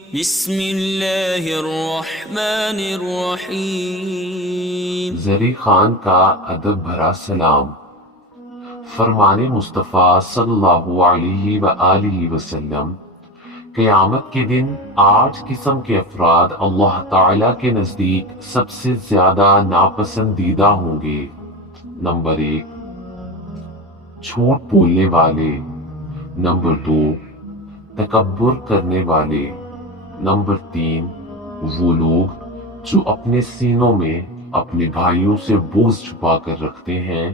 بسم اللہ الرحمن الرحیم۔ زرعی خان کا ادب بھرا سلام۔ فرمان مصطفیٰ صلی اللہ علیہ وآلہ وسلم، قیامت کے دن 8 قسم کے افراد اللہ تعالیٰ کے نزدیک سب سے زیادہ ناپسندیدہ ہوں گے۔ نمبر 1، جھوٹ بولنے والے۔ نمبر 2، تکبر کرنے والے۔ نمبر 3، وہ لوگ جو اپنے سینوں میں اپنے بھائیوں سے بغض چھپا کر رکھتے ہیں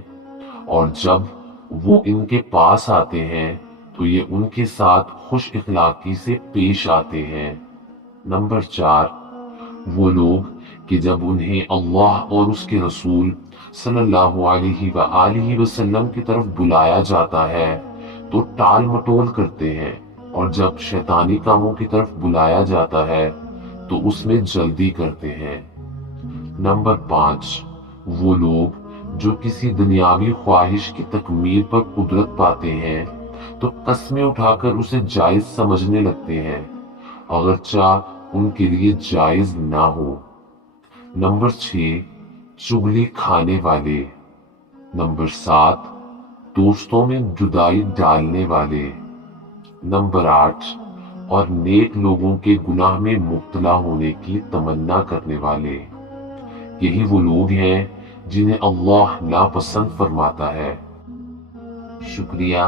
اور جب وہ ان کے پاس آتے ہیں تو یہ ان کے ساتھ خوش اخلاقی سے پیش آتے ہیں۔ نمبر 4، وہ لوگ کہ جب انہیں اللہ اور اس کے رسول صلی اللہ علیہ وآلہ وسلم کی طرف بلایا جاتا ہے تو ٹال مٹول کرتے ہیں، اور جب شیطانی کاموں کی طرف بلایا جاتا ہے تو اس میں جلدی کرتے ہیں۔ نمبر 5، وہ لوگ جو کسی دنیاوی خواہش کی تکمیل پر قدرت پاتے ہیں تو قسمیں اٹھا کر اسے جائز سمجھنے لگتے ہیں اگرچہ ان کے لیے جائز نہ ہو۔ نمبر 6، چغلی کھانے والے۔ نمبر 7، دوستوں میں جدائی ڈالنے والے۔ نمبر 8، اور نیک لوگوں کے گناہ میں مبتلا ہونے کی تمنا کرنے والے۔ یہی وہ لوگ ہیں جنہیں اللہ ناپسند فرماتا ہے۔ شکریہ۔